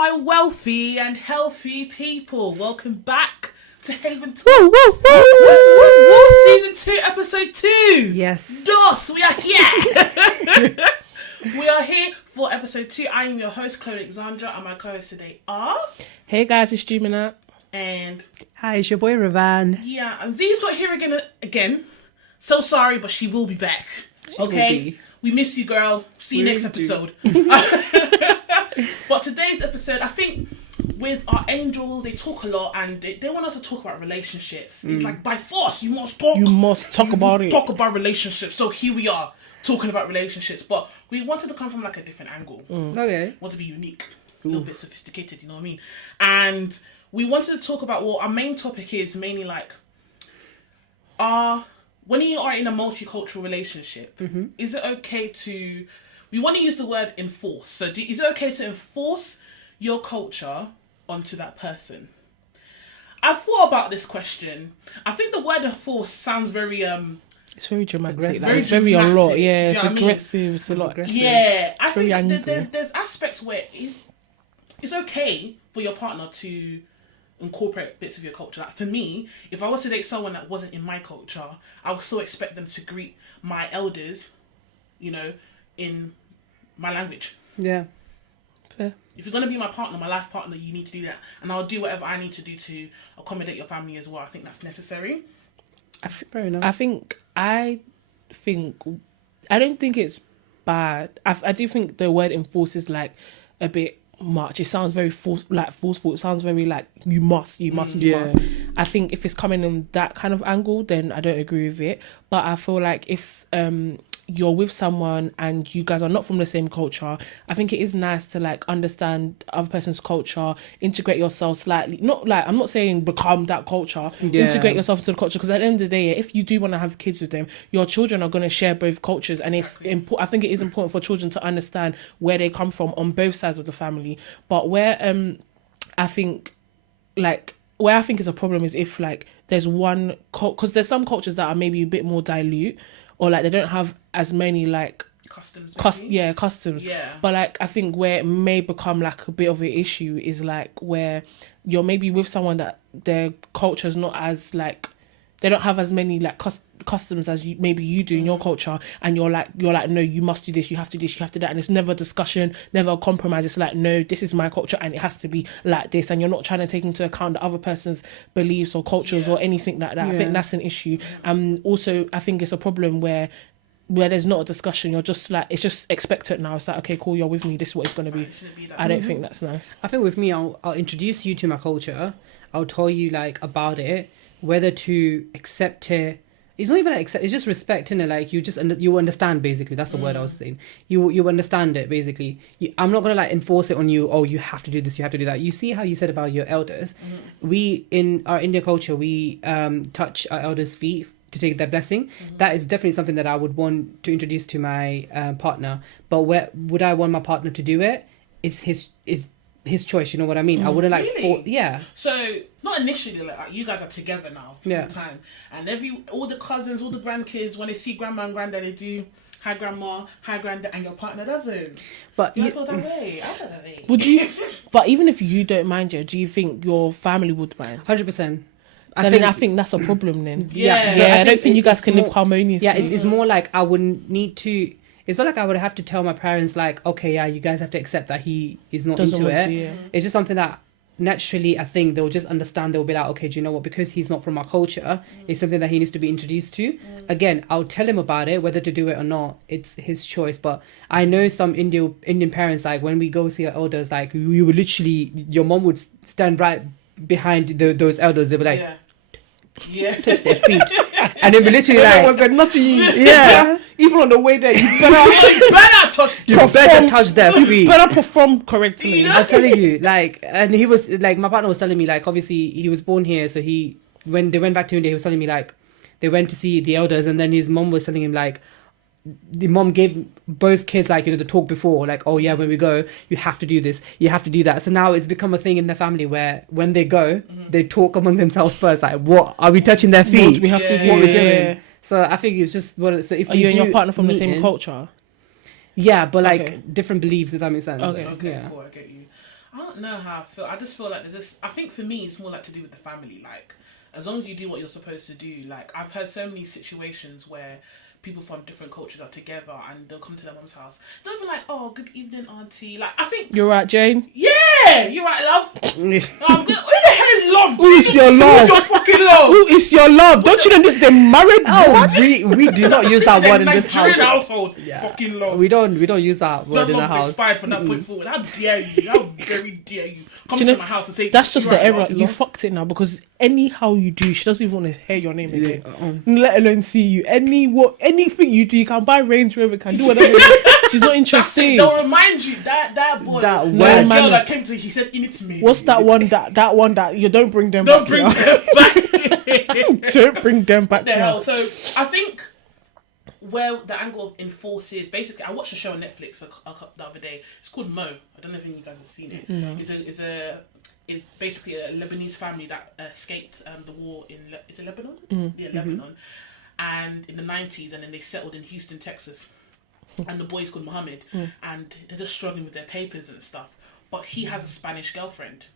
my wealthy and healthy people. Welcome back to Haven Talks. Season 2, episode 2. Yes. Dos, we are here. We are here for episode 2. I am your host, Chloe Alexandra, and my co-hosts today are... Hey guys, it's Jumina. And... Hi, it's your boy, Ravan. Yeah, and V's not here again. So sorry, but she will be back. Okay? We miss you, girl. See you next episode. But today's episode, I think with our angels, they talk a lot and they want us to talk about relationships. It's like, by force, you must talk. You must talk about it. Talk about relationships. So here we are, talking about relationships. But we wanted to come from like a different angle. Okay. Want to be unique. A little bit sophisticated, you know what I mean? And we wanted to talk about, well, our main topic is mainly like, when you are in a multicultural relationship, is it okay to... We want to use the word enforce. So is it okay to enforce your culture onto that person? I've thought about this question. I think the word enforce sounds very... it's very dramatic. It's very a lot. dramatic. Yeah, it's Do you know what I mean? aggressive. It's a lot. Yeah. I very think angry. there's aspects where it's okay for your partner to incorporate bits of your culture. Like for me, if I was to date someone that wasn't in my culture, I would still expect them to greet my elders, you know, in my language. Yeah. Fair. If you're going to be my partner, my life partner, you need to do that. And I'll do whatever I need to do to accommodate your family as well. I think that's necessary. Fair enough. I don't think it's bad. I do think the word enforce is like a bit much. It sounds very forceful. It sounds very like you must. I think if it's coming in that kind of angle, then I don't agree with it. But I feel like if you're with someone and you guys are not from the same culture, I think it is nice to like understand other person's culture, integrate yourself slightly. Not like, I'm not saying become that culture, integrate yourself into the culture, because at the end of the day, if you do want to have kids with them, your children are going to share both cultures, and it's important. I think it is important for children to understand where they come from on both sides of the family. But where I think is a problem is if like there's one because there's some cultures that are maybe a bit more dilute, or like they don't have as many like customs. Yeah. But like I think where it may become like a bit of an issue is like where you're maybe with someone that their culture is not as like, they don't have as many like customs as you do in your culture, and you're like no, you must do this, you have to do this, you have to do that, and it's never a discussion, never a compromise. It's like, no, this is my culture and it has to be like this, and you're not trying to take into account the other person's beliefs or cultures or anything like that. I think that's an issue. Also I think it's a problem where there's not a discussion, you're just like, it's just expected now. It's like, okay, cool, you're with me, this is what it's going to be. I don't think that's nice. I think with me, I'll introduce you to my culture. I'll tell you like about it, whether to accept it. It's not even accept, it's just respect, innit? Like you understand, basically. That's the word I was saying. You understand it, basically. I'm not gonna like enforce it on you. Oh, you have to do this, you have to do that. You see how you said about your elders. We in our Indian culture, we touch our elders' feet to take their blessing. That is definitely something that I would want to introduce to my partner. But where would I want my partner to do it? Is his choice, you know what I mean? I wouldn't like really? So not initially, like you guys are together now all the time, and all the cousins, all the grandkids, when they see grandma and granddad, they do hi grandma, hi granddad, and your partner doesn't. But you feel that way. I feel that way. Would you? But even if you don't mind, do you think your family would mind? 100%. I think that's a problem then. I don't think you guys can live harmoniously. Yeah, it's more like I wouldn't need to. It's not like I would have to tell my parents like, okay, yeah, you guys have to accept that he is not into it. It's just something that naturally I think they'll just understand. They'll be like, okay, do you know what? Because he's not from our culture, it's something that he needs to be introduced to. Again, I'll tell him about it, whether to do it or not. It's his choice. But I know some Indian parents, like when we go see our elders, like we would literally, your mom would stand right behind those elders. They'd be like, touch their feet. And they'd be literally like, was it not you? Even on the way there, you better touch their feet. You better perform correctly. I'm telling you, like, and he was like, my partner was telling me, like, obviously he was born here, so when they went back to India, he was telling me like they went to see the elders, and then his mom was telling him like, the mom gave both kids like, you know, the talk before, like, oh yeah, when we go, you have to do this, you have to do that. So now it's become a thing in the family where when they go, they talk among themselves first, like, what are we touching their feet? What we have to do. What we're doing. So I think it's just so if are you and your partner from the same culture? Yeah, but like different beliefs, if that makes sense. Okay, cool, I get you. I don't know how I feel. I just feel like there's this. I think for me, it's more like to do with the family. Like, as long as you do what you're supposed to do. Like, I've heard so many situations where people from different cultures are together and they'll come to their mum's house. They'll be like, "Oh, good evening, auntie." Like, I think You're right, Jane. yeah, you're right, love. I'm good. Who the hell is love? Who is your love? Who's your fucking love? Who is your love? Don't you know this is a married? We do not use that word in this Nigerian house. household. Yeah. Fucking love. We don't use that word That in the love's house. expired from that point forward. How dare you? How very dare you come Do you to know, my house and say that's just "You're the right, error. love, You love." fucked it now because anyhow you do, she doesn't even want to hear your name again. Let alone see you. Anything you do, you can buy Range Rover, can do whatever. She's not interested. They'll remind you that boy, That that word. girl that came to, he said, "You need to me." What's that one? That one that you don't bring them. Don't back bring here. them back. Don't bring them back. The here. hell. So I think where the angle of enforce is basically, I watched a show on Netflix the other day. It's called Mo. I don't know if any of you guys have seen it. No. It's basically a Lebanese family that escaped the war in is it Lebanon? Yeah, Lebanon, and in the 90s, and then they settled in Houston, Texas. And the boy's called Mohammed, and they're just struggling with their papers and stuff. But he has a Spanish girlfriend,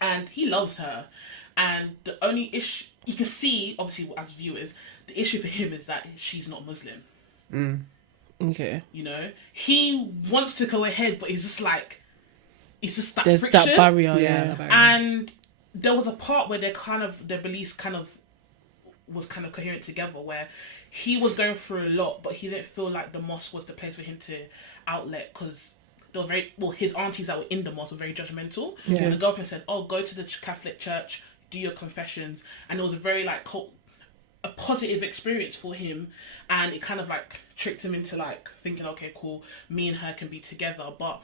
and he loves her. And the only issue you can see, obviously, as viewers, the issue for him is that she's not Muslim. Okay. You know, he wants to go ahead, but it's just like it's just that There's friction. that barrier. Yeah, Yeah. that barrier. And there was a part where their beliefs was coherent together, where he was going through a lot, but he didn't feel like the mosque was the place for him to outlet, because they were his aunties that were in the mosque were very judgmental. Yeah. So the girlfriend said, "Oh, go to the Catholic church, do your confessions," and it was a very like a positive experience for him, and it kind of like tricked him into like thinking, okay, cool, me and her can be together. But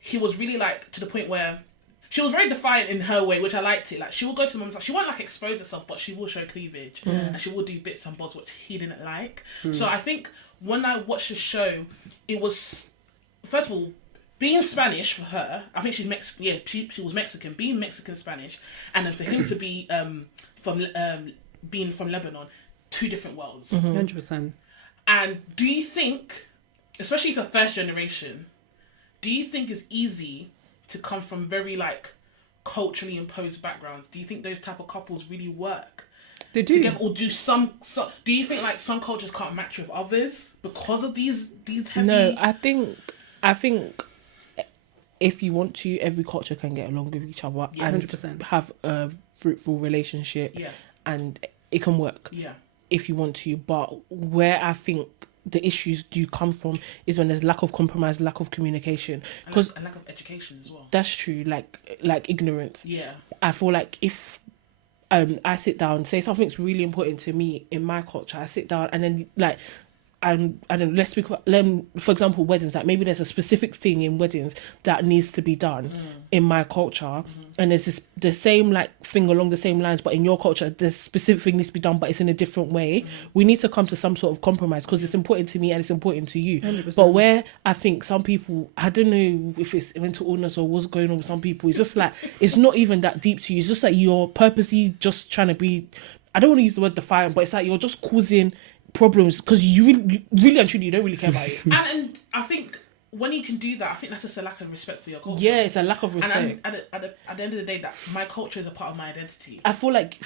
he was really like to the point where she was very defiant in her way, which I liked it. Like, she will go to the mum's house. She won't like expose herself, but she will show cleavage, and she will do bits and bobs which he didn't like. So I think when I watched the show, it was, first of all, being Spanish for her. I think she's Mexican. Yeah, she was Mexican. Being Mexican Spanish, and then for him to be being from Lebanon, two different worlds. 100%. And do you think, especially for first generation, do you think it's easy to come from very like culturally imposed backgrounds? Do you think those type of couples really work They do. together, or do do you think like some cultures can't match with others because of these heavy? No, I think if you want to, every culture can get along with each other Yeah, and 100%. have a fruitful relationship, Yeah. and it can work Yeah. if you want to. But where I think the issues do come from is when there's lack of compromise, lack of communication, because And lack of education as well. that's true. Like ignorance. Yeah. I feel like if I sit down, say something's really important to me in my culture, I sit down and then like I don't know, let's speak about, for example, weddings. Like maybe there's a specific thing in weddings that needs to be done in my culture, and there's the same like thing along the same lines, but in your culture, this specific thing needs to be done, but it's in a different way. We need to come to some sort of compromise because it's important to me and it's important to you. 100%. But where I think some people, I don't know if it's mental illness or what's going on with some people, it's just like it's not even that deep to you. It's just like you're purposely just trying to be. I don't want to use the word defiant, but it's like you're just causing problems because you really and truly you don't really care about it. And I think when you can do that, I think that's just a lack of respect for your culture. Yeah, it's a lack of respect. And at the end of the day, that my culture is a part of my identity. I feel like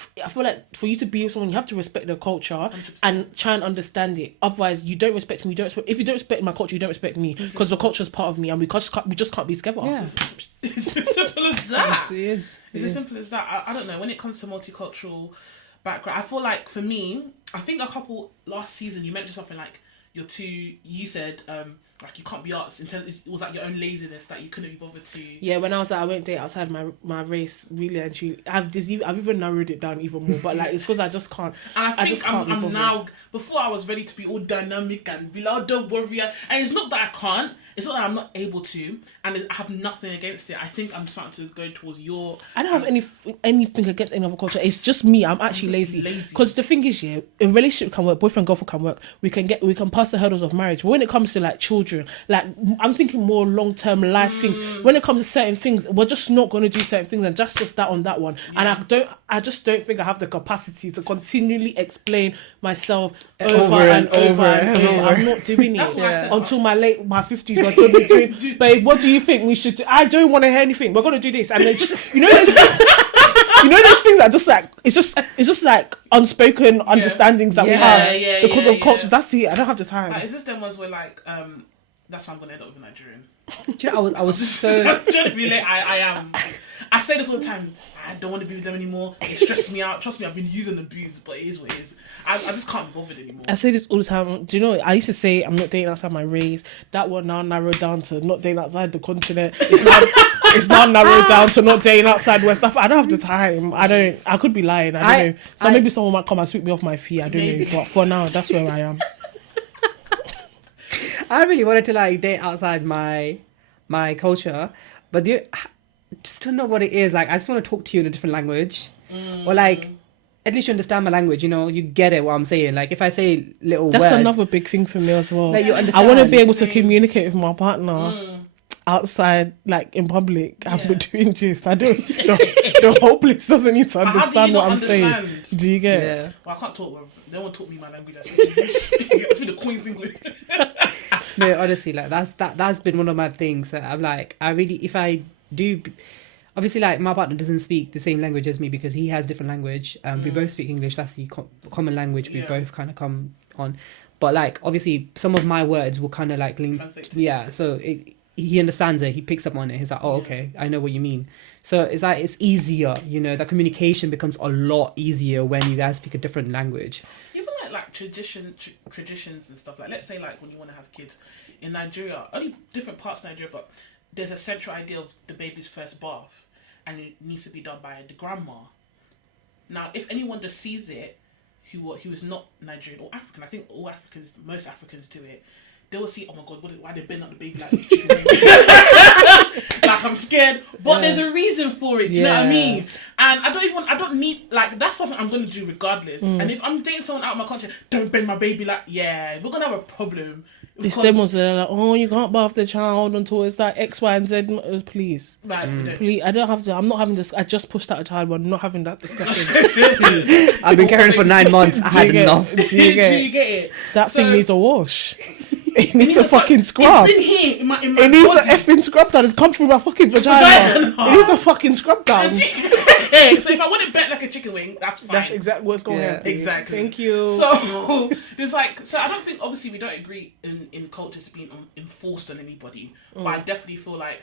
for you to be with someone, you have to respect their culture 100%. and try and understand it. Otherwise, you don't respect me. If you don't respect my culture, you don't respect me because the culture is part of me, and we just can't be together. Yeah. It's as simple as that. Yes, it is. It's as simple as that. I don't know. When it comes to multicultural background, I feel like for me, I think a couple last season you mentioned something like you said like you can't be asked in terms, it was like your own laziness that you couldn't be bothered to. Yeah, when I was like, I won't date outside my race, really and truly. I've even narrowed it down even more, but like it's because I just can't. And I think just can't be I'm bothered. now. Before I was ready to be all dynamic and be like, don't worry. And it's not that I can't. It's not that I'm not able to, and I have nothing against it. I think I'm starting to go towards your. I don't have anything against any other culture. It's just me. I'm actually just lazy. lazy. Because the thing is, yeah, a relationship can work. Boyfriend, girlfriend can work. We can pass the hurdles of marriage. But when it comes to like children, like I'm thinking more long term life things. When it comes to certain things, we're just not going to do certain things, and just that on that one. Yeah. And I just don't think I have the capacity to continually explain myself over Over and and over over and and over. over. I'm not doing That's it why I said- until my 50s we're going to be doing, babe, what do you think we should do? I don't want to hear anything. We're going to do this. And then just, you know those things that just like, it's just like unspoken understandings that we have because of culture. That's it. I don't have the time. Like, is this them ones where like, that's how I'm going to end up with a Nigerian? Do you know, I was so... Genuinely, I am. I say this all the time. I don't want to be with them anymore. It stresses me out. Trust me, I've been used and abused, but it is what it is. I just can't be bothered anymore. I say this all the time. Do you know, I used to say I'm not dating outside my race. That one now narrowed down to not dating outside the continent. It's now narrowed down to not dating outside West Africa. I don't have the time. I could be lying. I don't know. So maybe someone might come and sweep me off my feet. I don't know. But for now, that's where I am. I really wanted to like date outside my culture, but just don't know what it is. Like, I just want to talk to you in a different language, or like at least you understand my language. You know, you get it what I'm saying. Like if I say little that's words, another big thing for me as well. Like, you understand. I want to be able to communicate with my partner outside, like in public. I'm not doing this. I don't. The whole place doesn't need to understand what I'm saying. Do you get it? Well, I can't talk. No one taught me my language. It's been the Queen's English. No, honestly, like that's been one of my things that I'm like, if I do, obviously, like my partner doesn't speak the same language as me because he has different language. We both speak English. That's the common language we both kind of come on. But like, obviously, some of my words will kind of like link. Yeah, so he understands it. He picks up on it. He's like, oh, okay, I know what you mean. So it's like it's easier, you know. The communication becomes a lot easier when you guys speak a different language. Like traditions and stuff. Like, let's say like when you want to have kids in Nigeria, only different parts of Nigeria, but there's a central idea of the baby's first bath, and it needs to be done by the grandma. Now, if anyone just sees it, who is not Nigerian or African, I think most Africans do it. They will see, oh my god, why they bend up the baby like like I'm scared, but there's a reason for it. Do you know what I mean? And I don't need, like, that's something I'm gonna do regardless. And if I'm dating someone out of my country, don't bend my baby, like, we're gonna have a problem. It's them ones that are like, oh, you can't bath the child until it's like X, Y, and Z. Please, please, I don't have to. I'm not having this. I just pushed out a child, but I'm not having that discussion. Please, I've been caring for 9 months. I had enough. Do you get it? That thing needs a wash. It needs a fucking scrub. It's been here in my it needs an effing scrub that has come through my fucking vagina. It needs a fucking scrub down. So if I want it bent like a chicken wing, that's fine. That's exactly what's going on. Exactly. Thank you. So there's like, I don't think, obviously we don't agree in cultures being enforced on anybody, but I definitely feel like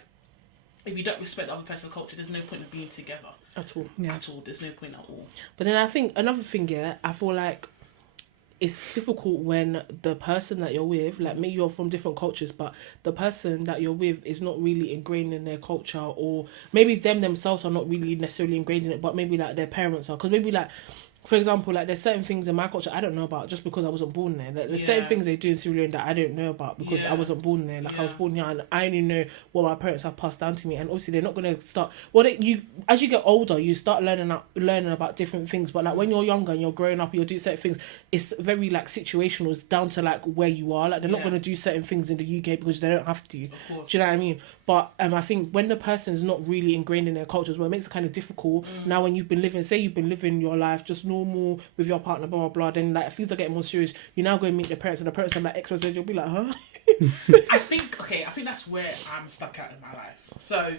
if you don't respect the other person's culture, there's no point of being together at all. At all. There's no point at all. But then I think another thing, I feel like it's difficult when the person that you're with, like maybe you're from different cultures, but the person that you're with is not really ingrained in their culture, or maybe them themselves are not really necessarily ingrained in it, but maybe like their parents are. Because maybe like, for example, like there's certain things in my culture I don't know about just because I wasn't born there. Like, there's certain things they do in Sierra Leone that I don't know about because I wasn't born there. Like I was born here and I only know what my parents have passed down to me. And obviously they're not going to start. As you get older, you start learning about different things. But like when you're younger and you're growing up, you'll do certain things. It's very like situational. It's down to like where you are. Like they're not going to do certain things in the UK because they don't have to. Do you know what I mean? But I think when the person's not really ingrained in their cultures, well, it makes it kind of difficult. Now when you've been living your life just normal with your partner, blah blah blah, then like if things are getting more serious, you now go and meet the parents, and the parents are like X, Y, Z, you'll be like, huh? I think that's where I'm stuck at in my life. So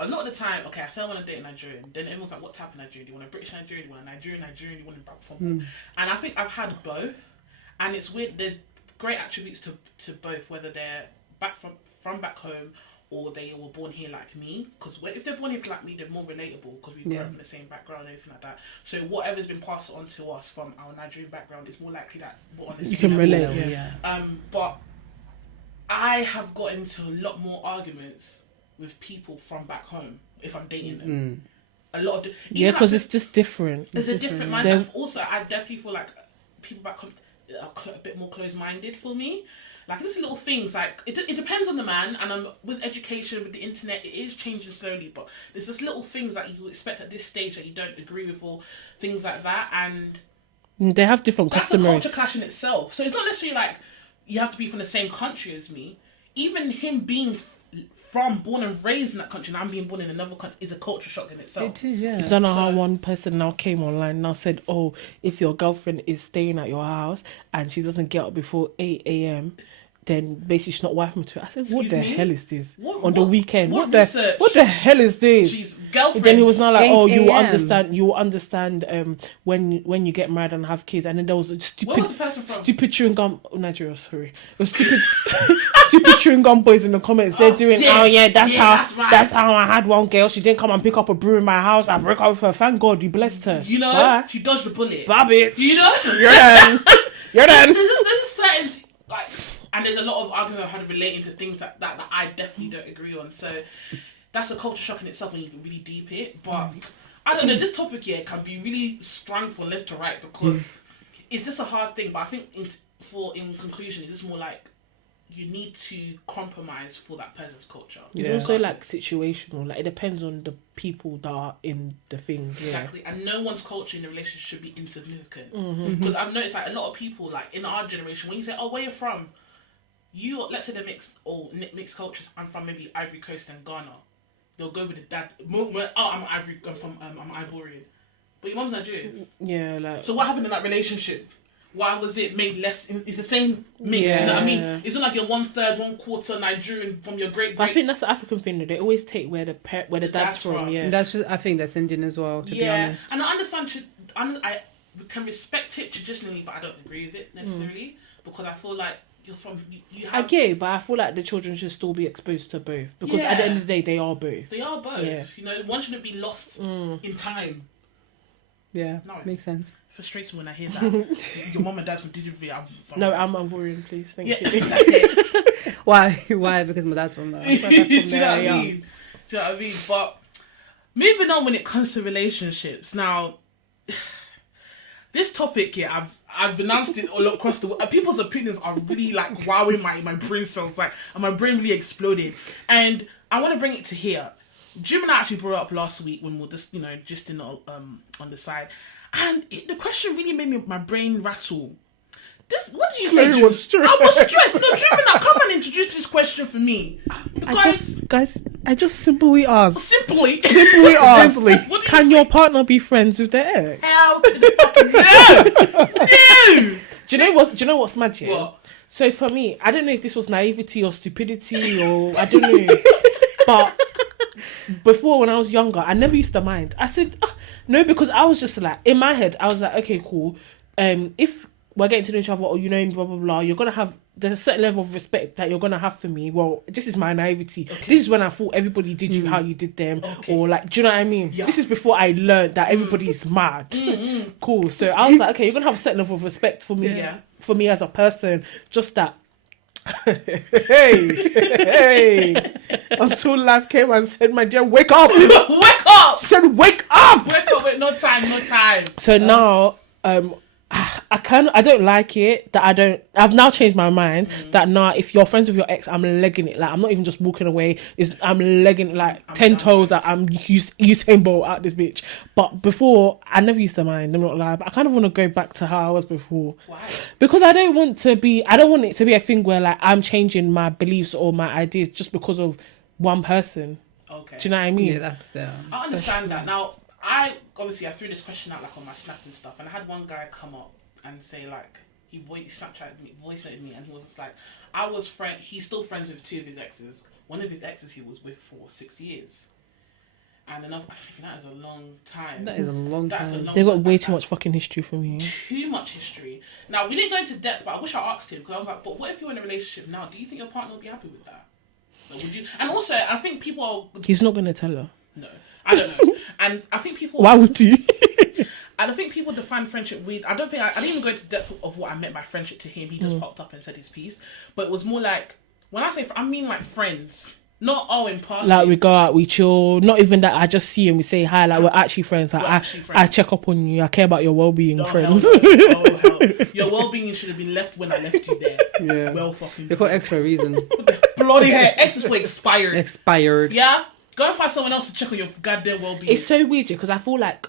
a lot of the time, I say I want to date a Nigerian, then everyone's like, what type of Nigerian? Do you want a British Nigerian? Do you want a Nigerian? Do you want a back from home? And I think I've had both, and it's weird. There's great attributes to both, whether they're back from back home or they were born here like me, because if they're born here like me, they're more relatable because we grew up in the same background and everything like that. So whatever's been passed on to us from our Nigerian background, it's more likely that we're on the you can relate. But I have got into a lot more arguments with people from back home if I'm dating them. A lot of because it's just different. There's a different mind. Also, I definitely feel like people back home are a bit more close-minded for me. Like, these little things, like, it depends on the man, and with education, with the internet, it is changing slowly, but there's just little things that you expect at this stage that you don't agree with, or things like that, and they have different customary. That's a culture clash in itself. So it's not necessarily like you have to be from the same country as me. Even him being born and raised in that country, and I'm being born in another country, is a culture shock in itself. It is, yeah. It's not how one person now came online now said, oh, if your girlfriend is staying at your house and she doesn't get up before 8 a.m, then basically she's not wife material. I said, what Excuse the me? hell is this? What- On the what- weekend. what What the hell is this? She's girlfriend. Then he was now like, 8 oh, you will a.m. understand when you get married and have kids. And then there was a Where stupid was the person from? stupid chewing gum. Oh, Nigeria, sorry. It was stupid stupid chewing gum boys in the comments. They're doing, that's how I had one girl. She didn't come and pick up a brew in my house. I broke up with her. Thank God you blessed her. You know, Bye. she dodged the bullet. Bye, bitch. You know? You're done. You're done. There's certain, like, and there's a lot of arguments I've had relating to things that I definitely don't agree on. So that's a culture shock in itself when you can really deep it. But I don't know, this topic here can be really strung from left to right because it's just a hard thing. But I think in conclusion, it's just more like you need to compromise for that person's culture. It's also like situational. Like it depends on the people that are in the thing. Yeah. Exactly, and no one's culture in the relationship should be insignificant. Because I've noticed like a lot of people, like in our generation, when you say, "Oh, where you from?" Let's say they're mixed cultures. I'm from maybe Ivory Coast and Ghana. They'll go with the dad. I'm Ivorian, but your mom's Nigerian. Yeah, like. So what happened in that relationship? Why was it made less? It's the same mix. You know what I mean? It's not like you're 1/3, 1/4 Nigerian from your great. I think that's the African thing. That they always take where the dad's from. Yeah, that's just, I think that's Indian as well. To be honest, and I understand. I can respect it traditionally, but I don't agree with it necessarily because I feel like you're from. You have, I get it, but I feel like the children should still be exposed to both because at the end of the day, they are both. They are both. Yeah. You know, one shouldn't be lost in time. Yeah, No, makes sense. Frustrates me when I hear that. Your mum and dad's from Digivy. I'm Ivorian, please. Thank you. That's it. Why? Because my dad's from there. Do you know what I mean? Do you know what I mean? But moving on when it comes to relationships, now this topic here, I've announced it all across the world. People's opinions are really like wowing my brain cells, like, and my brain really exploded. And I want to bring it to here. Jim and I actually brought it up last week when we were just, just on the side. And the question really made my brain rattle. What did you say? I was stressed. I was stressed. No, Jim, now come and introduce this question for me. I just simply asked. Simply asked. Can your partner be friends with their ex? Hell to the fucking no! Do you know what's mad here? What? So for me, I don't know if this was naivety or stupidity or I don't know, but before when I was younger, I never used to mind. I said no because I was just like in my head, I was like, okay, cool. If we're getting to know each other or you know me, blah blah blah, there's a certain level of respect that you're gonna have for me. Well, this is my naivety. Okay. This is when I thought everybody did you how you did them, or like, do you know what I mean? Yeah. This is before I learned that everybody is mad. Cool. So I was like, okay, you're gonna have a certain level of respect for me, for me as a person. Just that. hey, until life came and said, my dear, wake up. Wake up. She said, wake up. Wake up. Wait, no time. So now, I don't like it that I've now changed my mind that now if you're friends with your ex, I'm legging it. Like I'm not even just walking away. I'm legging it like 10 toes that I'm Usain Bolt out this bitch. But before, I never used to mind, I'm not lying, but I kind of want to go back to how I was before. Why? Because I don't want it to be a thing where like I'm changing my beliefs or my ideas just because of one person. Okay. Do you know what I mean? Yeah, that's I understand that. Now, I threw this question out like on my Snap and stuff, and I had one guy come up and say like he Snapchatted me, voice noted me, and he was just like, he's still friends with two of his exes. One of his exes he was with for 6 years, and another. I think that is a long time. That is a long time. They got way too much fucking history from you. Too much history. Now we didn't go into depth, but I wish I asked him because I was like, but what if you're in a relationship now? Do you think your partner will be happy with that? Like, would you? And also, I think people are. He's not gonna tell her. No. I don't know. And I think people... Why would you? I don't think people define friendship with... I didn't even go into depth of what I meant by friendship to him. He just popped up and said his piece. But it was more like... When I say... I mean like friends. Not in passing. Like we go out, we chill. Not even that I just see you and we say hi. Like we're actually friends. Like I check up on you. I care about your well-being, friends. Hell. Your well-being should have been left when I left you there. Yeah. Well fucking... You're called X for a reason. Bloody hell. X is for expired. Yeah? Go and find someone else to check on your goddamn well-being. It's so weird because I feel like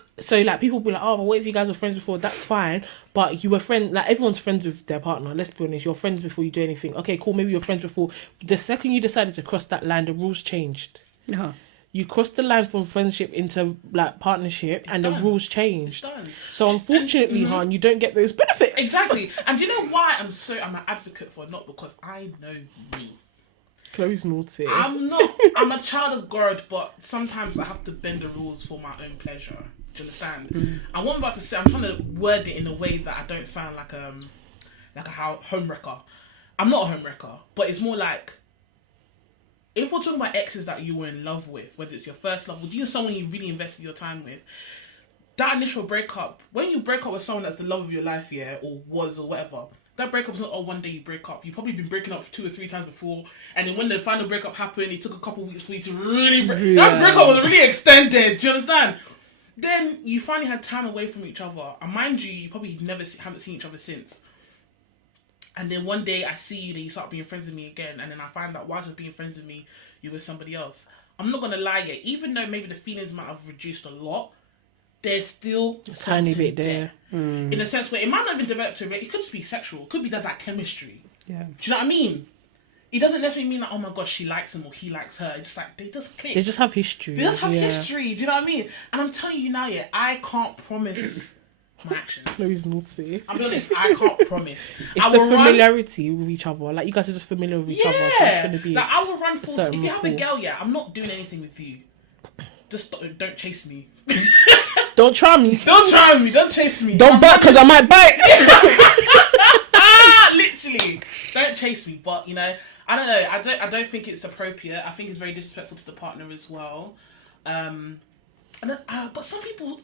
people be like, oh, but what if you guys were friends before? That's fine, but you were friends. Like everyone's friends with their partner. Let's be honest. You're friends before you do anything. Okay, cool. Maybe you're friends before. The second you decided to cross that line, the rules changed. Uh-huh. you cross the line from friendship into like partnership, and the rules change. So unfortunately, Han, you don't get those benefits. Exactly. And do you know why I'm an advocate for it? Not because I know me. Chloe's naughty. I'm not. I'm a child of God, but sometimes I have to bend the rules for my own pleasure. Do you understand? And what I'm about to say, I'm trying to word it in a way that I don't sound like a homewrecker. I'm not a homewrecker, but it's more like, if we're talking about exes that you were in love with, whether it's your first love, or you know someone you really invested your time with, that initial breakup, when you break up with someone that's the love of your life, yeah, or was, or whatever, that breakup's not one day you break up. You've probably been breaking up 2 or 3 times before, and then when the final breakup happened, it took a couple of weeks for you to really that breakup was really extended. Do you understand? Then you finally had time away from each other, and mind you probably haven't seen each other since. And then one day I see you, then you start being friends with me again, and then I find out whilst you're being friends with me, you were somebody else. I'm not gonna lie yet, even though maybe the feelings might have reduced a lot, there's still a tiny bit there. In a sense where it might not even develop to it could just be sexual, it could be that chemistry. Yeah. Do you know what I mean? It doesn't necessarily mean that, oh my gosh, she likes him or he likes her. It's like they just click. They just have history. They just have history. Do you know what I mean? And I'm telling you now, yeah, I can't promise my actions. Chloe's naughty. I'll be honest, I can't promise. It's the familiarity with each other. Like, you guys are just familiar with each other, so it's going to be... Like, I will run full... If you have a girl, yeah, I'm not doing anything with you. Just don't chase me. Don't try me. Don't try me. Don't chase me. Don't bite, because I might bite. Literally. Don't chase me. But, you know, I don't know. I don't think it's appropriate. I think it's very disrespectful to the partner as well. But some people...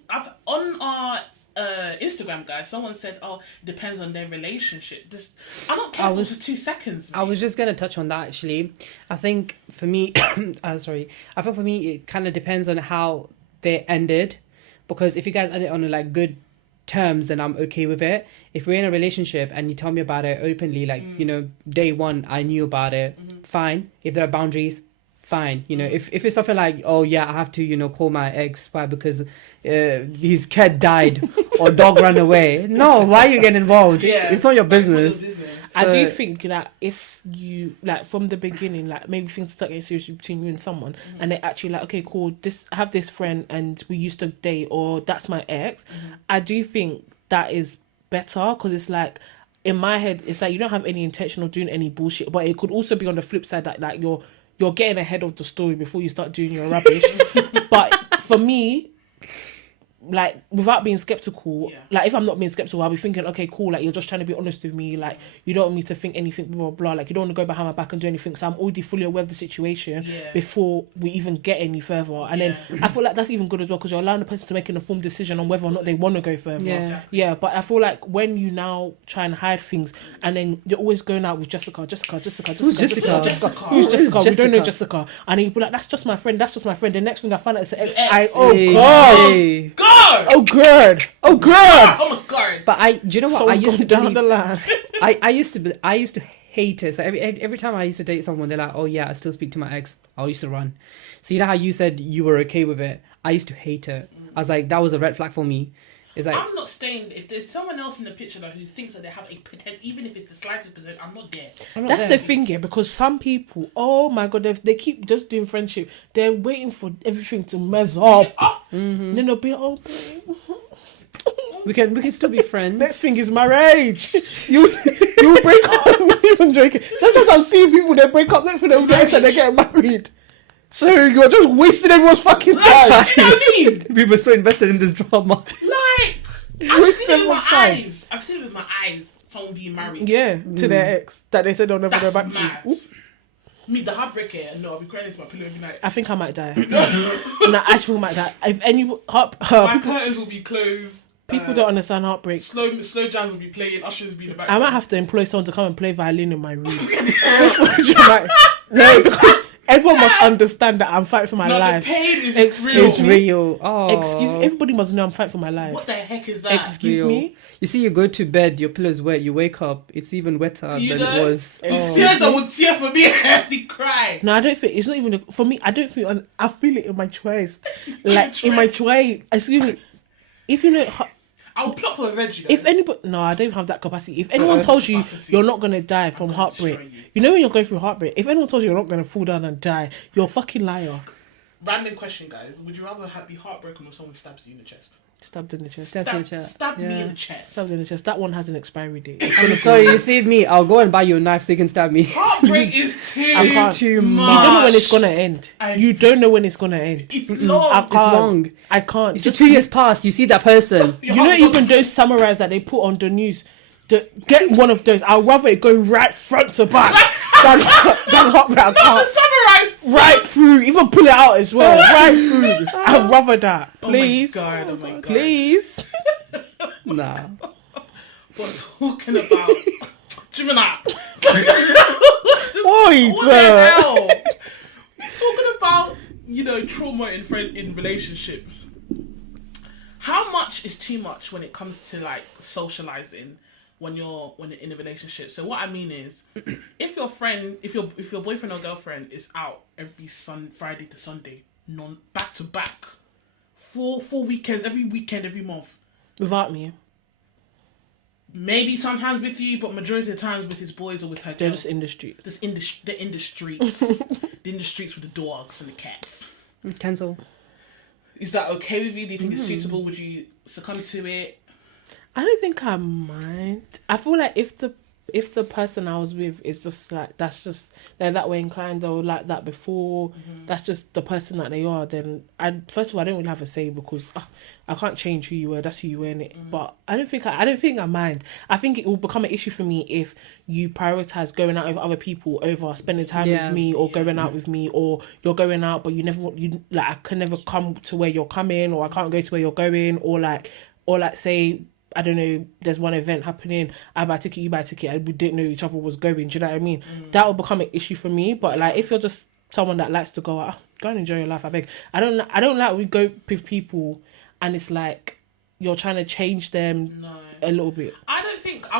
on our... Instagram guys, someone said, "Oh, it depends on their relationship." I don't care if it was 2 seconds. Mate. I was just gonna touch on that actually. I think for me, I think for me it kind of depends on how they ended, because if you guys ended on like good terms, then I'm okay with it. If we're in a relationship and you tell me about it openly, like you know, day one I knew about it, fine. If there are boundaries, fine. You know, if it's something like, oh yeah, I have to, you know, call my ex, why? Because his cat died or dog ran away. No, why are you getting involved? Yeah, it's not your business. So, I do think that if you, like, from the beginning, like, maybe things start getting serious between you and someone, and they're actually like, okay, cool, I have this friend and we used to date, or that's my ex, I do think that is better, because it's like, in my head, it's like you don't have any intention of doing any bullshit, but it could also be on the flip side that, like, you're getting ahead of the story before you start doing your rubbish. But for me, like, without being skeptical, like, if I'm not being skeptical, I'll be thinking, okay, cool, like, you're just trying to be honest with me, like, you don't want me to think anything, blah, blah, blah, like, you don't want to go behind my back and do anything, so I'm already fully aware of the situation before we even get any further. And then I feel like that's even good as well, because you're allowing the person to make an informed decision on whether or not they want to go further. Yeah, but I feel like when you now try and hide things, and then you're always going out with Jessica. Who's Jessica? We don't know Jessica. And then you be like, that's just my friend. The next thing I find out is an ex. Oh god! Oh god! But do you know what? Someone's I used to down believe, the line. I used to hate it. So every time I used to date someone, they're like, "Oh yeah, I still speak to my ex." I used to run. So you know how you said you were okay with it? I used to hate it. I was like, that was a red flag for me. It's like, I'm not staying. If there's someone else in the picture though who thinks that they have a potential, even if it's the slightest percent, I'm not there. That's the thing, yeah. Because some people, oh my god, they keep just doing friendship. They're waiting for everything to mess up. Then they'll be, oh, babe. We can still be friends. Next thing is marriage. You break up. I'm not even joking. Sometimes I'm seeing people, they break up, next thing they'll get and they get married. So you're just wasting everyone's fucking time. You know what I mean? We were so invested in this drama. Like, I've seen it with my eyes. I've seen it with my eyes. Someone being married. Yeah, to their ex that they said they'll never go back to. Me, the heartbreaker, no, I'll be crying into my pillow every night. I think I might die. And I actually might die. If any my curtains will be closed. People don't understand heartbreak. Slow jams will be playing. Ushers will be in the back. I might have to employ someone to come and play violin in my room. Just for no, because everyone must understand that I'm fighting for my life. The pain is real. It's real. Oh. Excuse me. Everybody must know I'm fighting for my life. What the heck is that? Excuse me. You see, you go to bed, your pillow's wet. You wake up, it's even wetter than it was. It's tears that would tear for me. I had to cry. No, I don't think it's not even for me. I don't feel. I feel it in my chest, like in my chest. Excuse me. If you know. I will plot for a veg. If anybody, no, I don't have that capacity. If anyone tells you you're not gonna die from heartbreak, you know when you're going through heartbreak. If anyone tells you you're not gonna fall down and die, you're a fucking liar. random question, guys. Would you rather be heartbroken or someone stabs you in the chest? Stabbed in the chest. Stab me in the chest. Stabbed in the chest. That one has an expiry date. I'm sorry, you see me. I'll go and buy you a knife so you can stab me. Heartbreak is too much. You don't know when it's gonna end. You don't know when it's gonna end. It's long. It's long. I can't. You see, 2 years past, you see that person. You know, even those samurais that they put on the news. Get one of those. I'd rather it go right front to back than heartbreak. I can't. Right through, even pull it out as well. Right through. I'd rather that. Please. Oh my god. Please. Nah. What talking about? Gemini. What the hell? Talking about, trauma in relationships. How much is too much when it comes to like socializing when you're in a relationship? So what I mean is, if your boyfriend or girlfriend is out every Friday to Sunday, back to back, four weekends, every weekend, every month, without me, maybe sometimes with you, but majority of the times with his boys or with her girls. They're just in the streets. They're in the streets. They're in the streets with the dogs and the cats. Cancel. Is that okay with you? Do you think it's suitable? Would you succumb to it? I don't think I mind. I feel like if the person I was with is just like, that's just, they're that way inclined, or like that before, that's just the person that they are, then first of all, I don't really have a say, because I can't change who you were. That's who you were, innit? But I don't think I mind. I think it will become an issue for me if you prioritize going out with other people over spending time with me, or going out with me, or you're going out but I can never come to where you're coming, or I can't go to where you're going, or like say, I don't know, there's one event happening, I buy a ticket, you buy a ticket, and we didn't know each other was going. Do you know what I mean? That will become an issue for me. But like, if you're just someone that likes to go out, go and enjoy your life, I beg. I don't like we go with people and it's like you're trying to change them a little bit. I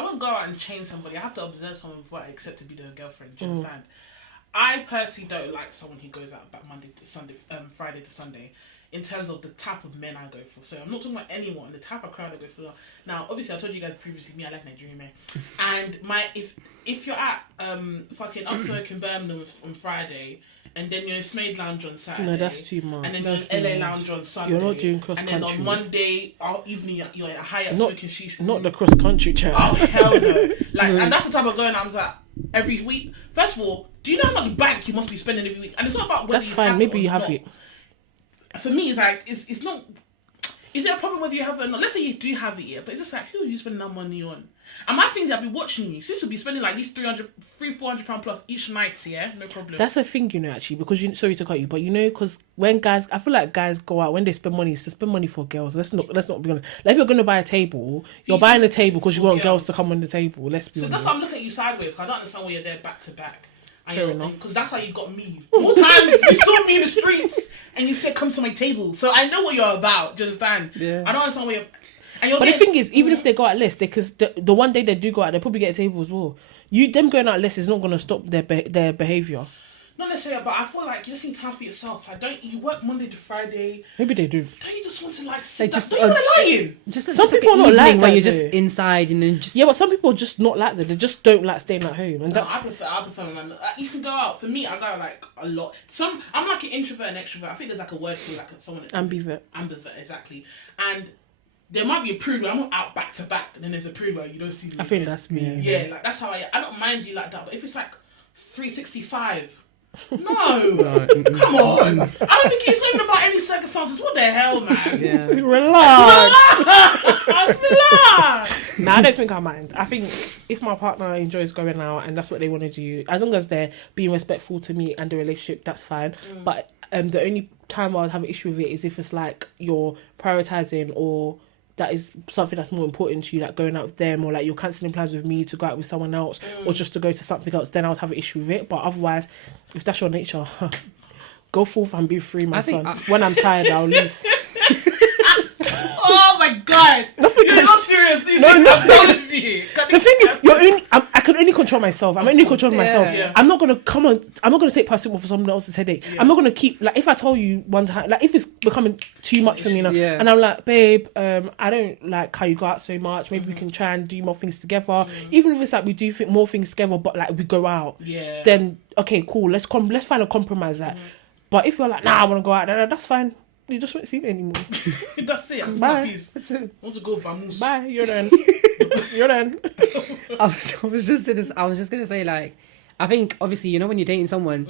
won't go out and change somebody. I have to observe someone before I accept to be their girlfriend. Do you understand? I personally don't like someone who goes out back Monday to Sunday, Friday to Sunday, in terms of the type of men I go for. So I'm not talking about anyone, the type of crowd I go for. Now, obviously, I told you guys previously, me, I like Nigerian men. And if you're at fucking Upsoak in Birmingham on Friday, and then you're in Smade Lounge on Saturday. No, that's too much. And then you're in LA Lounge on Sunday. You're not doing cross country. And then on Monday evening, you're at Hyatt smoking shisha. Not the cross country chat. Oh, hell no. And that's the type of going I'm like, every week. First of all, do you know how much bank you must be spending every week? And it's not about whether that's fine. Maybe you have it. For me, it's like, it's not... Is there a problem whether you have it or not? Let's say you do have it, yeah, but it's just like, who are you spending that money on? And my thing is, I'll be watching you. Sis will be spending like these £400 plus each night, yeah? No problem. That's a thing, actually, because sorry to cut you, but because when guys, I feel like guys go out, when they spend money, it's to spend money for girls. Let's not be honest. Like, if you're going to buy a table, you're buying a table because you want girls to come on the table. Let's be honest. So that's why I'm looking at you sideways, because I don't understand why you're there back to back. Fair enough. Because that's how you got me. More times you saw me in the streets and you said, come to my table. So I know what you're about. Do you understand? Yeah. I don't understand what But the thing is, even if they go out less, because the one day they do go out, they'll probably get a table as well. Them going out less is not going to stop their behaviour. Not necessarily, but I feel like you just need time for yourself. You work Monday to Friday. Maybe they do. Don't you just want to sit just, don't you want to lie in? Some people are not like that. When you're just inside Yeah, but some people are just not like that. They just don't like staying at home. And I prefer man. You can go out. For me, I go like a lot. I'm like an introvert and extrovert. I think there's like a word for like someone. Ambivert, exactly. And there might be a period where I'm not out back to back, and then there's a period where you don't see me. I think that's me. Yeah, like that's how I don't mind you like that. But if it's like 365. No, come on. I don't think it's not even about any circumstances. What the hell, man? Yeah. Relax. Relax. Nah, I don't think I mind. I think if my partner enjoys going out and that's what they want to do, as long as they're being respectful to me and the relationship, that's fine. But the only time I would have an issue with it is if it's like you're prioritizing, or that is something that's more important to you, like going out with them, or like you're cancelling plans with me to go out with someone else, or just to go to something else, then I would have an issue with it. But otherwise, if that's your nature, go forth and be free, my son. When I'm tired, I'll leave. Oh my god! You're not serious. The thing is, I can only control myself. I'm only controlling myself. Yeah. I'm not gonna take paracetamol for someone else's headache. Yeah. I'm not gonna keep, like, if I tell you one time, like, if it's becoming too much for me now, and I'm like, babe, I don't like how you go out so much. Maybe we can try and do more things together. Even if it's like we do more things together, but like we go out. Yeah. Then okay, cool. Let's find a compromise. That. But if you're like, nah, I want to go out, that's fine. You just won't see me anymore. That's it. I'm Bye. That's it. I want to go vamoose. Bye. You're done. You're done. I was just gonna say, like, I think obviously, you know, when you're dating someone,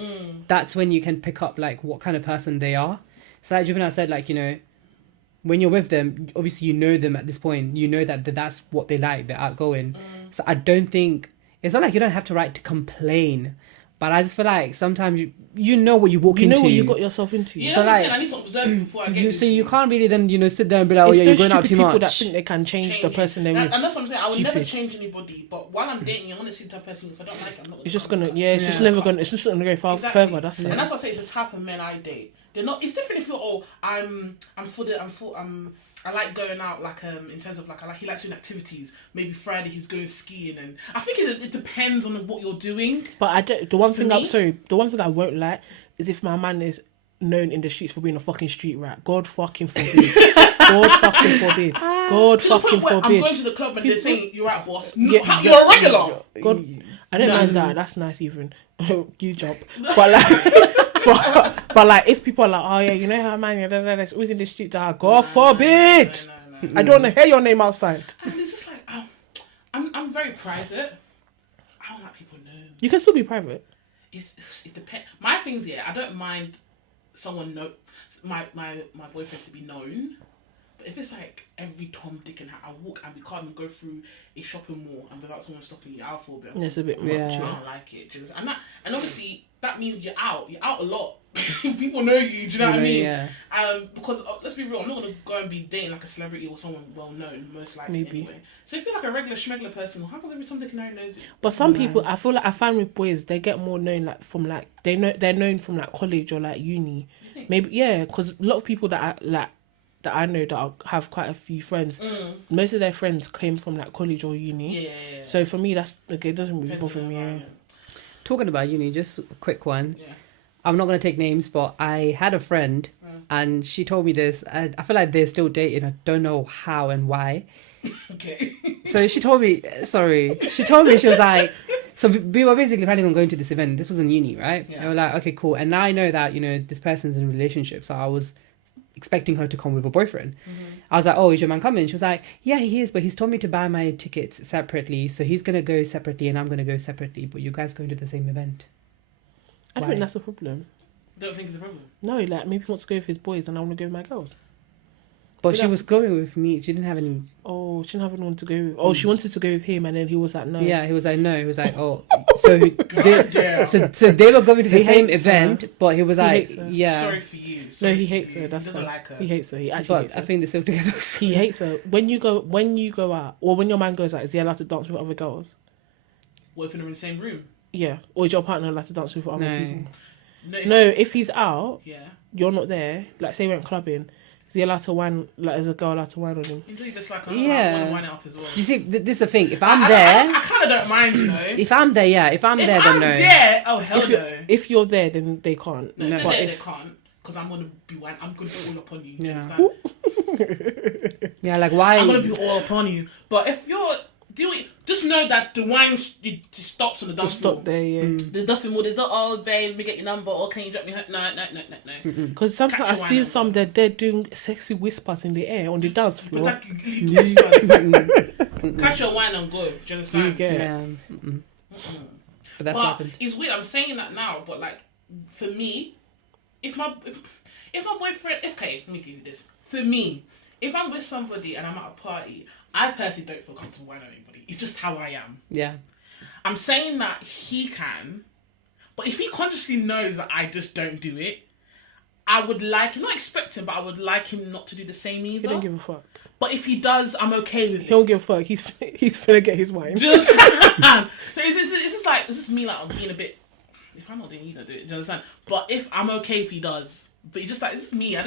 that's when you can pick up like what kind of person they are. So like Juvenile said, like, you know, when you're with them, obviously you know them at this point. You know that that's what they like. They're outgoing. So I don't think it's not like you don't have to right to complain, but I just feel like sometimes you know what you walk into. You know what you got yourself into. Yeah, So I'm like, saying I need to observe you before I get with so you. you can't really then, you know, sit there and be like, oh It's yeah, you're those going out stupid too people much. that think they can change the person they're with. And that's what I'm saying. I would never Stupid. change anybody, but while I'm dating you, I want to see that person. If I don't like it, I'm not. It's just gonna, it's just never gonna, it's just not gonna go further. That's and that's why I say it's the type of men I date. They're not. It's different if you're I like going out, like, in terms of, like, he likes doing activities. Maybe Friday he's going skiing, and I think it depends on what you're doing. But the one thing I won't like is if my man is known in the streets for being a fucking street rat. God fucking forbid. God fucking forbid. God fucking forbid. I'm going to the club and they're saying, you're out, boss. No, Yeah, you're a regular. God, I don't mind that. That's nice even. You jump. But like... But like, if people are like, oh yeah, you know how man, it's always in the street, God forbid. No. I don't want to hear your name outside. And it's just like, I'm very private. I don't like people know. You can still be private. It depends. My thing's, I don't mind someone my boyfriend to be known. But if it's like every Tom, Dick and I walk and we can't even go through a shopping mall and without someone stopping you, I'll feel a bit. It's a bit much. I don't like it. And obviously that means you're out a lot. People know you. Do you know what I mean? Yeah. Because let's be real, I'm not gonna go and be dating like a celebrity or someone well known, most likely. Maybe. Anyway. So if you're like a regular schmegler person, how come every Tom, Dick and Harry knows you? But some people, I feel like I find with boys, they get more known like from like they're known from like college or like uni. Maybe because a lot of people that I know that have quite a few friends, most of their friends came from like college or uni. Yeah. So for me, that's okay. It doesn't really bother me. Talking about uni, just a quick one. Yeah. I'm not going to take names, but I had a friend and she told me this. I feel like they're still dating. I don't know how and why. Okay. So she told me, she was like, so we were basically planning on going to this event. This was in uni, right? Yeah. And we're like, okay, cool. And now I know that, you know, this person's in a relationship. So I was expecting her to come with a boyfriend. I was like, oh, is your man coming? She was like, yeah, he is, but he's told me to buy my tickets separately. So he's going to go separately and I'm going to go separately. But you guys going to the same event. I don't think that's a problem. Don't think it's a problem. No, like maybe he wants to go with his boys and I want to go with my girls. But she was going with me. She didn't have any. Oh, she didn't have anyone to go with. Oh, she wanted to go with him and then he was like, no. Yeah, he was like, no. He was like, oh. So they were going to the same event, but he was like, yeah. Sorry for you. No, he hates her. That's he doesn't fine. like her. He hates her. He actually hates her. I think they're still together. He hates her. When you go out, or when your man goes out, is he allowed to dance with other girls? What if they're in the same room? Yeah. Or is your partner allowed to dance with other people? No, if he's out, yeah, you're not there. Like, say we went clubbing, is he allowed to whine? Like, is a girl allowed to whine on him? Indeed, just like yeah. Whine it up as well. You see, this is the thing. If I'm there, I kind of don't mind, you know. If I'm there, yeah. If I'm there, then no. There, oh hell no. If you're there, then they can't. No, but they can't, because I'm gonna be whine. I'm gonna be all upon you. Do you Yeah. understand? Yeah, like why? I'm gonna be all upon you. But if you're doing, just know that the wine just stops on the dance floor. Stop there, yeah. There's nothing more. There's not, oh babe, let me get your number, or can you drop me? No. Because sometimes I've seen some that they're doing sexy whispers in the air on the dance floor. Catch your wine and go. Do you understand? Yeah. But that's what happened. It's weird. I'm saying that now, but like for me, if my boyfriend, okay, let me give you this. For me, if I'm with somebody and I'm at a party, I personally don't feel comfortable whining on anybody. It's just how I am. Yeah. I'm saying that he can, but if he consciously knows that I just don't do it, I would like him, not expect him, but I would like him not to do the same either. He don't give a fuck. But if he does, I'm okay with it. He don't give a fuck. He's finna get his wine. Just, it's just like, this is me like, I'm being a bit, if I'm not doing it, you don't do it. Do you understand? But if I'm okay if he does, but it's just like, this is me.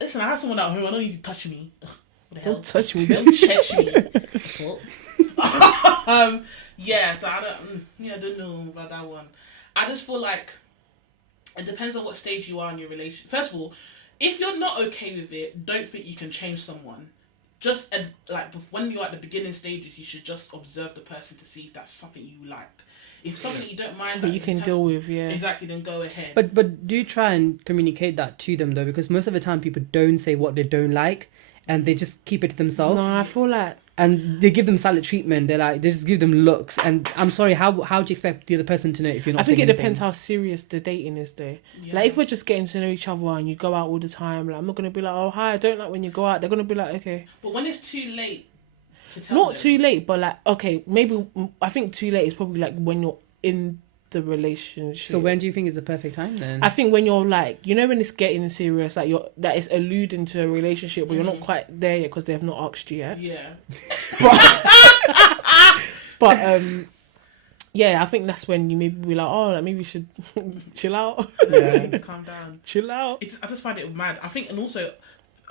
Listen, I have someone at home, I don't need you to touch me. Don't touch me. Don't touch me. Yeah, so I don't know about that one. I just feel like it depends on what stage you are in your relationship. First of all, if you're not okay with it, don't think you can change someone. Just like when you're at the beginning stages, you should just observe the person to see if that's something you like. If something you don't mind, but you can deal with, exactly, then go ahead. But do try and communicate that to them though, because most of the time people don't say what they don't like, and they just keep it to themselves. No, I feel like. And they give them silent treatment. They just give them looks. And I'm sorry, how do you expect the other person to know if you're not? I think it anything? depends how serious the dating is, though. Yeah. Like if we're just getting to know each other and you go out all the time, like I'm not gonna be like, oh hi, I don't like when you go out. They're gonna be like, okay. But when it's too late to tell Not them, too late, but like okay, maybe I think too late is probably like when you're in the relationship. So when do you think is the perfect time then? I think when you're like, when it's getting serious, like that is alluding to a relationship, but you're not quite there yet because they have not asked you yet. Yeah. But yeah, I think that's when you maybe be like, oh, like maybe we should chill out. Yeah. Calm down. Chill out. I just find it mad. I think, and also,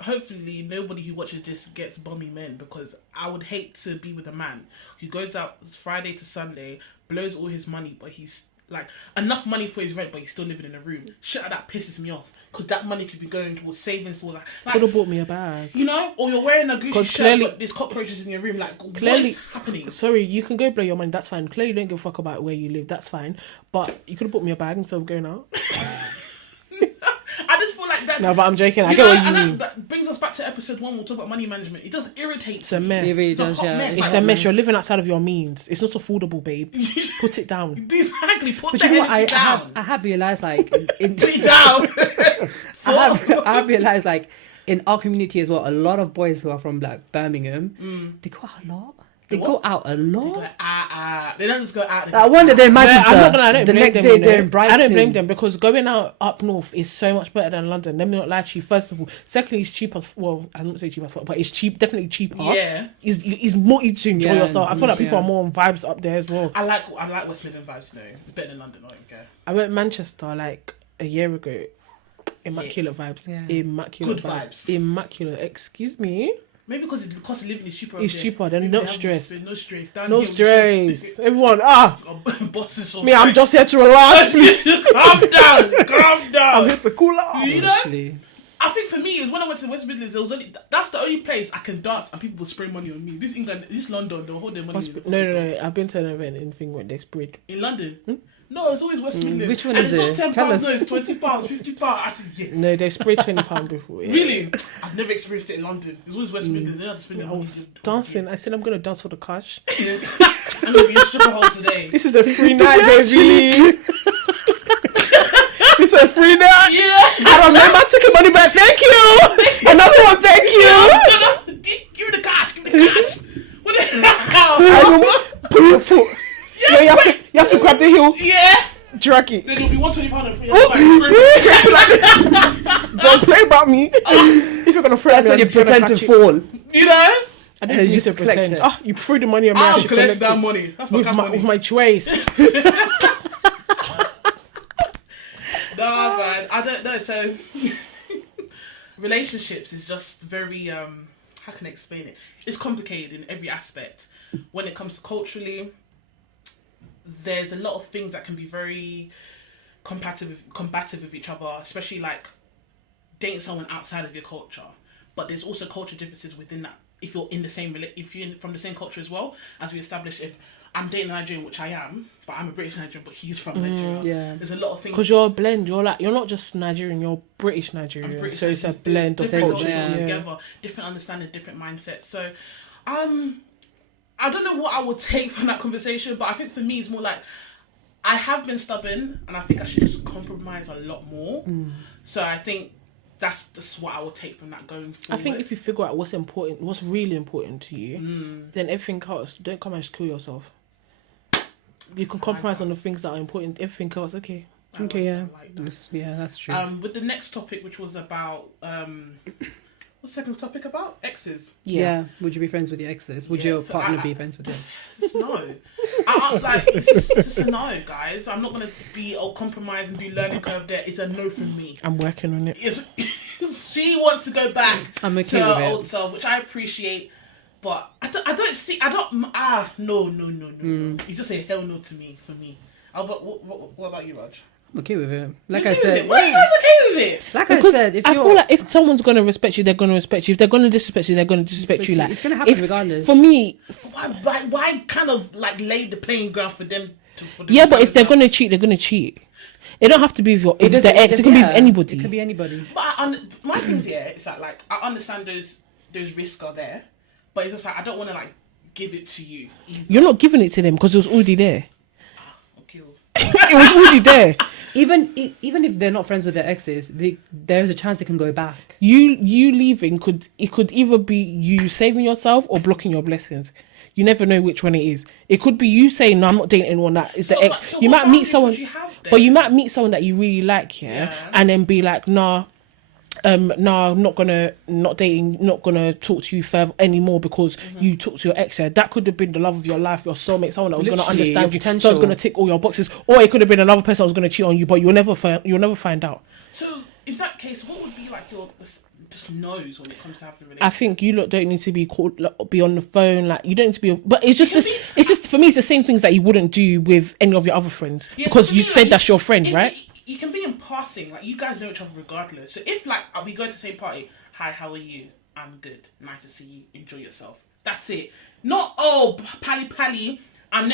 hopefully nobody who watches this gets bummy men, because I would hate to be with a man who goes out Friday to Sunday, blows all his money, but he's like enough money for his rent, but he's still living in a room. Shit like that pisses me off, because that money could be going towards savings or like Could have bought me a bag. Or you're wearing a Gucci shirt, but there's cockroaches in your room. Like, what is happening? Sorry, you can go blow your money. That's fine. Clearly, you don't give a fuck about where you live. That's fine. But you could have bought me a bag instead of going out. I just feel like that. No, but I'm joking. I get what you mean. That brings us back to episode 1. We'll talk about money management. It does irritate. It's a mess. It really It's a does, hot yeah. mess. It's a mess. You're living outside of your means. It's not affordable, babe. Put it down. Exactly. Put But the you know what? Hennessy down. I have realized, like, Put it down. I have realized, like, in our community as well, a lot of boys who are from like Birmingham, they go out a lot. They go out a lot. They don't just go out. I wonder they're in Manchester. I'm not gonna lie, I don't the blame next them, day they're in Brighton. I don't blame them, because going out up north is so much better than London. Let me not lie to you. First of all, secondly, it's cheap as well. I don't say cheap as fuck, but it's cheap, definitely cheaper. Yeah, it's more easy to enjoy yourself. I feel like people yeah. are more on vibes up there as well. I like West Midland vibes. Better than London. I don't care. I went to Manchester like a year ago. Immaculate vibes. Yeah. Immaculate Good vibes. Immaculate. Excuse me. Maybe because the cost of living is cheaper. It's cheaper. They're not stressed. There's no stress. No stress. Everyone, Bosses. me, I'm just here to relax, please. Calm down. Calm down. I'm here to cool off. You know? Actually. I think for me is when I went to the West Midlands, that's the only place I can dance and people will spray money on me. This England, this London, they'll hold their money. No. I've been to an event in thing where they sprayed. In London? No, it's always West Midlands. Which one and is it's it? not £10, Tell us. no, it's £20, £50. I said, yeah. No, they sprayed £20 before. Yeah. Really? I've never experienced it in London. It's always West Midlands. They don't spend their I money. was dancing. I said I'm gonna dance for the cash. I'm going to be a stripper hole today. This is a free night, baby. This is a free night. Yeah. I don't remember. I took your money back. Thank you. Another one. Thank you. Give me the cash. Give me the cash. What the hell? I almost put your foot. Yeah, you have to grab the heel. Yeah. Drag it. Then it'll be £120 for your Don't play about me. If you're gonna throw That's me, when you I'm gonna pretend to catch it. fall. You know? I didn't use to collect pretend. it. You threw the money on me. I I'll should collect collect that it. money. That's my money. With my choice. Nah, man. I don't know. So, relationships is just very, how can I explain it? It's complicated in every aspect. When it comes to culturally, there's a lot of things that can be very combative with each other, especially like dating someone outside of your culture. But there's also culture differences within that. If you're in the same, if you're from the same culture as well, as we established, if I'm dating a Nigerian, which I am, but I'm a British Nigerian, but he's from Nigeria. Yeah. There's a lot of things. Because you're a blend. You're not just Nigerian. You're British Nigerian. British, so it's a just blend of different cultures. cultures Yeah. together, different understanding, different mindsets. So, I don't know what I would take from that conversation, but I think for me it's more like I have been stubborn, and I think I should just compromise a lot more. So I think that's just what I will take from that going forward. I think if you figure out what's important, what's really important to you, then everything else, don't come and just kill yourself. You can compromise on the things that are important. Everything else, okay. Okay, yeah. I like that. Yeah, that's true. With the next topic, which was about what's the second topic about? Exes. yeah. Would you be friends with your exes? Would Yeah, your so partner be friends with them? Just no. I like it's just a no, guys. I'm not gonna be compromise and do learning curve there. It's a no from me. I'm working on it. She wants to go back I'm okay to her with it. old self, which I appreciate. But no. It's just a hell no to me, for me. What about you, Raj? I'm okay with it. Like You I okay with said, it? Why are you guys okay with it? like Because I said, I feel like if someone's gonna respect you, they're gonna respect you. If they're gonna disrespect you, they're gonna disrespect you. Like it's gonna happen regardless. For me, Why kind of like lay the playing ground for them Yeah, but if they're gonna cheat, they're gonna cheat. It don't have to be with your ex. It can be with anybody. It could be anybody. But my thing's is that like I understand those risks are there, but it's just like I don't want to like give it to you. Either. You're not giving it to them because it was already there. Okay. It was already there. Even if they're not friends with their exes, there's a chance they can go back. You leaving could either be you saving yourself or blocking your blessings. You never know which one it is. It could be you saying, "No, I'm not dating anyone that is the ex." So you might meet someone, but you might meet someone that you really like, and then be like, "Nah, I'm not gonna talk to you further anymore because you talked to your ex." That could have been the love of your life, your soulmate, someone that was gonna understand you, someone was gonna tick all your boxes, or it could have been another person that was gonna cheat on you, but you'll never find out. So in that case, what would be like your just knows when it comes to having a relationship? I think you lot don't need to be called, be on the phone. Like you don't need to be. But it's just this. It's just for me. It's the same things that you wouldn't do with any of your other friends because you said that's your friend, right? You can be in passing. Like you guys know each other regardless. So if like we go to the same party, hi, how are you? I'm good. Nice to see you. Enjoy yourself. That's it. Not pally. I'm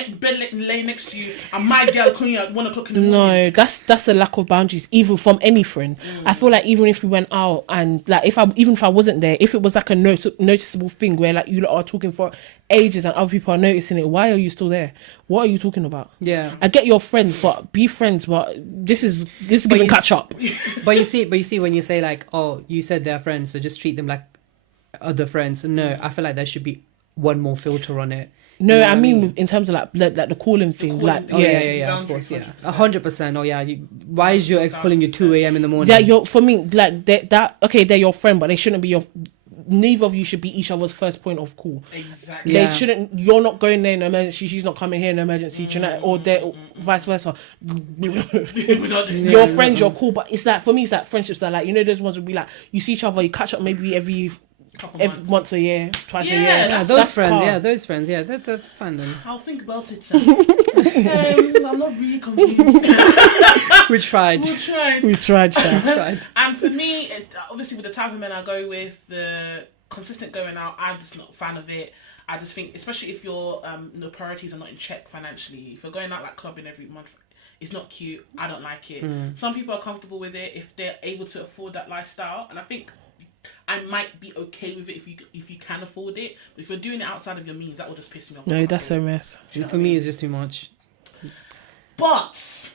lay next to you. And my girl calling you at 1 o'clock in the morning. No, that's a lack of boundaries, even from any friend. I feel like even if we went out and like if I wasn't there, if it was like a noticeable thing where like you lot are talking for ages and other people are noticing it, why are you still there? What are you talking about? Yeah, I get your friend, but be friends. But this is giving catch up. But you see when you say like, oh, you said they're friends, so just treat them like other friends. No, I feel like there should be one more filter on it. No, I mean in terms of like the calling thing, yeah, of course, 100%. Oh yeah, why is your ex calling you 2 a.m. in the morning? Yeah, for me, like they're your friend, but they shouldn't be your. Neither of you should be each other's first point of call. Exactly. They shouldn't. You're not going there in an emergency. She's not coming here in an emergency. Or vice versa. Your friends, you're cool, but it's like for me, it's like friendships that like those ones would be like you see each other, you catch up maybe every once a year, twice a year. Yeah, those friends. Yeah, that's fine then. I'll think about it. I'm not really convinced. We tried. And for me, obviously with the type of men I go with, the consistent going out, I'm just not a fan of it. I just think, especially if your priorities are not in check financially, if you're going out like clubbing every month, it's not cute. I don't like it. Some people are comfortable with it if they're able to afford that lifestyle, and I think I might be okay with it if you can afford it. But if you're doing it outside of your means, that will just piss me off. No, that's a mess. For me, it's just too much. But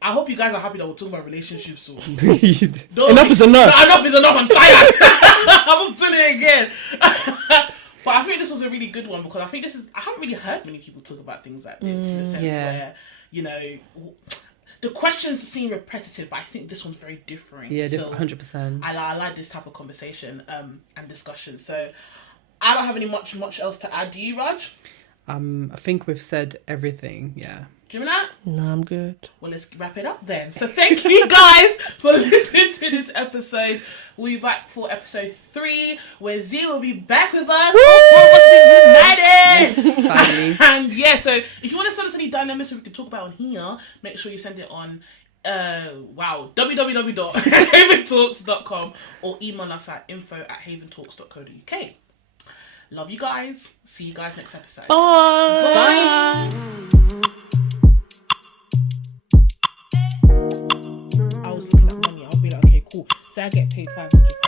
I hope you guys are happy that we're talking about relationships. So. Enough is enough. Enough is enough. I'm tired. I'm not doing it again. But I think this was a really good one because I think I haven't really heard many people talk about things like this in the sense where the questions seem repetitive, but I think this one's very different. Yeah, so 100%. I like this type of conversation and discussion. So I don't have any much else to add. Do you, Raj? I think we've said everything. Yeah. Do you remember that? No, I'm good. Well, let's wrap it up then. So thank you guys for listening to this episode. We'll be back for episode 3, where Z will be back with us. All of us be united. Yes, and yeah, so if you want to send us any dynamics that we can talk about on here, make sure you send it on www.haventalks.com or email us at info@haventalks.co.uk. Love you guys. See you guys next episode. Bye. I was looking at money. I'll be like, okay, cool. So I get paid £500.